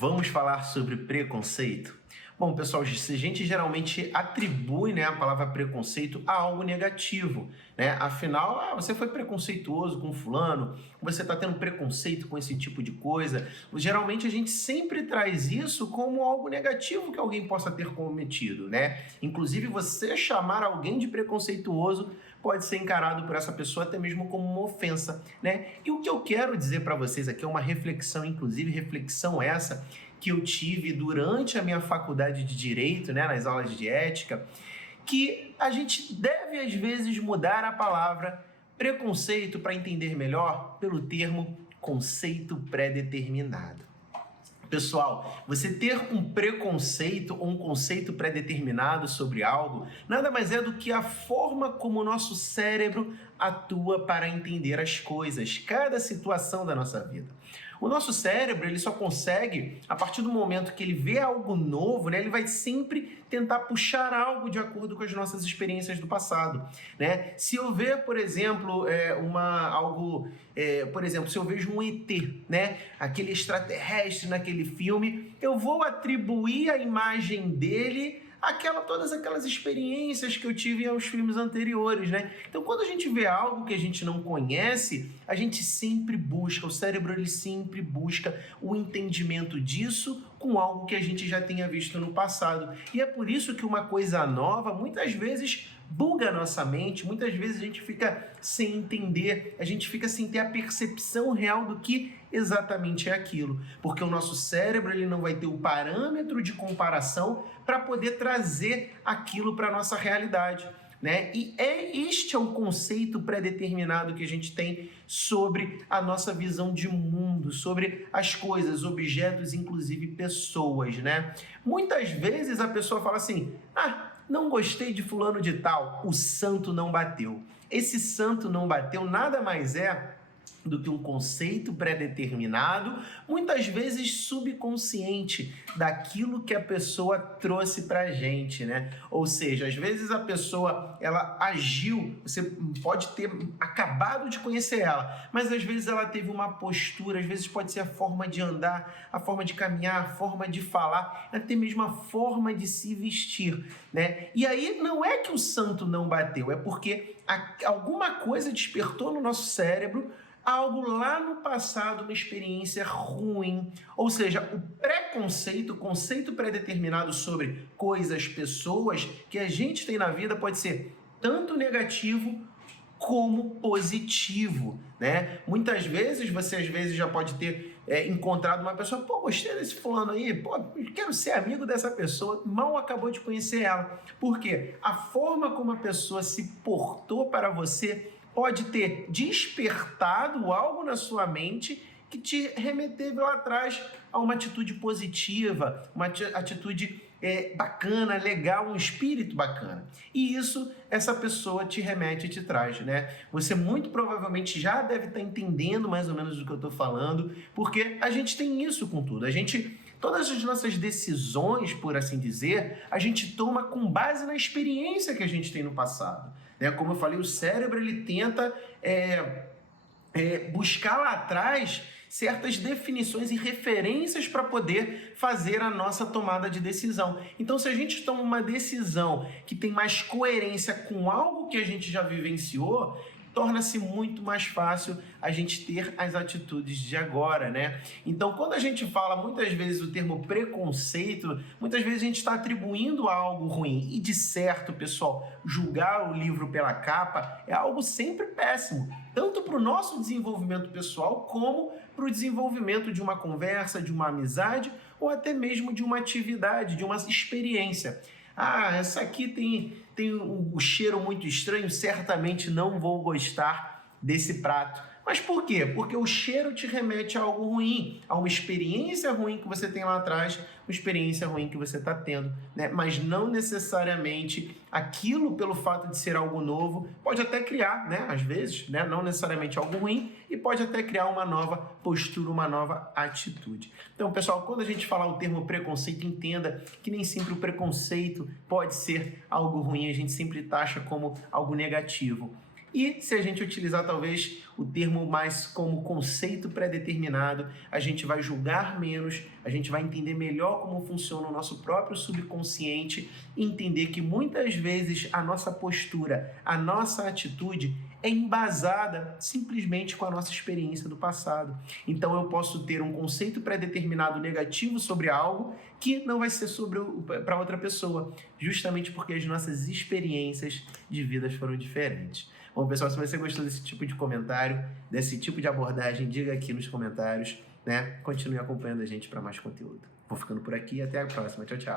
Vamos falar sobre preconceito? Bom, pessoal, a gente geralmente atribui, a palavra preconceito a algo negativo, Afinal, você foi preconceituoso com fulano, você está tendo preconceito com esse tipo de coisa. Geralmente a gente sempre traz isso como algo negativo que alguém possa ter cometido, Inclusive, você chamar alguém de preconceituoso pode ser encarado por essa pessoa até mesmo como uma ofensa, E o que eu quero dizer para vocês aqui é uma reflexão, inclusive reflexão essa que eu tive durante a minha faculdade de Direito, nas aulas de ética, que a gente deve, às vezes, mudar a palavra preconceito para entender melhor pelo termo conceito pré-determinado. Pessoal, você ter um preconceito ou um conceito pré-determinado sobre algo nada mais é do que a forma como o nosso cérebro atua para entender as coisas, cada situação da nossa vida. O nosso cérebro, ele só consegue, a partir do momento que ele vê algo novo, ele vai sempre tentar puxar algo de acordo com as nossas experiências do passado, Se eu ver, por exemplo, se eu vejo um ET, aquele extraterrestre naquele filme, eu vou atribuir a imagem dele todas aquelas experiências que eu tive aos filmes anteriores, Então, quando a gente vê algo que a gente não conhece, a gente sempre busca, o cérebro ele sempre busca o entendimento disso com algo que a gente já tenha visto no passado. E é por isso que uma coisa nova, muitas vezes, buga a nossa mente, muitas vezes a gente fica sem entender, a gente fica sem ter a percepção real do que exatamente é aquilo, porque o nosso cérebro ele não vai ter o parâmetro de comparação para poder trazer aquilo para a nossa realidade. E este é o conceito pré-determinado que a gente tem sobre a nossa visão de mundo, sobre as coisas, objetos, inclusive pessoas, Muitas vezes a pessoa fala assim, não gostei de fulano de tal, o santo não bateu. Esse santo não bateu nada mais é do que um conceito pré-determinado, muitas vezes subconsciente, daquilo que a pessoa trouxe pra gente, Ou seja, às vezes a pessoa, ela agiu, você pode ter acabado de conhecer ela, mas às vezes ela teve uma postura, às vezes pode ser a forma de andar, a forma de caminhar, a forma de falar, até mesmo a forma de se vestir, E aí não é que o santo não bateu, é porque alguma coisa despertou no nosso cérebro algo lá no passado, uma experiência ruim. Ou seja, o preconceito, o conceito pré-determinado sobre coisas, pessoas que a gente tem na vida pode ser tanto negativo como positivo, Muitas vezes, você já pode ter encontrado uma pessoa, gostei desse fulano aí, quero ser amigo dessa pessoa, mal acabou de conhecer ela. Por quê? A forma como a pessoa se portou para você pode ter despertado algo na sua mente que te remeteu lá atrás a uma atitude positiva, uma atitude bacana, legal, um espírito bacana. E isso, essa pessoa te remete e te traz, Você muito provavelmente já deve estar entendendo mais ou menos do que eu estou falando, porque a gente tem isso com tudo. Todas as nossas decisões, por assim dizer, a gente toma com base na experiência que a gente tem no passado. Como eu falei, o cérebro ele tenta buscar lá atrás certas definições e referências para poder fazer a nossa tomada de decisão. Então, se a gente toma uma decisão que tem mais coerência com algo que a gente já vivenciou, torna-se muito mais fácil a gente ter as atitudes de agora, Então, quando a gente fala muitas vezes o termo preconceito, muitas vezes a gente está atribuindo a algo ruim. E de certo, pessoal, julgar o livro pela capa é algo sempre péssimo, tanto para o nosso desenvolvimento pessoal como para o desenvolvimento de uma conversa, de uma amizade ou até mesmo de uma atividade, de uma experiência. Essa aqui tem um cheiro muito estranho, certamente não vou gostar desse prato. Mas por quê? Porque o cheiro te remete a algo ruim, a uma experiência ruim que você tem lá atrás, uma experiência ruim que você está tendo, Mas não necessariamente aquilo, pelo fato de ser algo novo, pode até criar, às vezes, não necessariamente algo ruim, e pode até criar uma nova postura, uma nova atitude. Então, pessoal, quando a gente falar o termo preconceito, entenda que nem sempre o preconceito pode ser algo ruim, a gente sempre taxa como algo negativo. E se a gente utilizar talvez o termo mais como conceito pré-determinado, a gente vai julgar menos, a gente vai entender melhor como funciona o nosso próprio subconsciente, entender que muitas vezes a nossa postura, a nossa atitude é embasada simplesmente com a nossa experiência do passado. Então eu posso ter um conceito pré-determinado negativo sobre algo que não vai ser para outra pessoa, justamente porque as nossas experiências de vidas foram diferentes. Bom, pessoal, se você gostou desse tipo de comentário, desse tipo de abordagem, diga aqui nos comentários, né? Continue acompanhando a gente para mais conteúdo. Vou ficando por aqui e até a próxima. Tchau, tchau.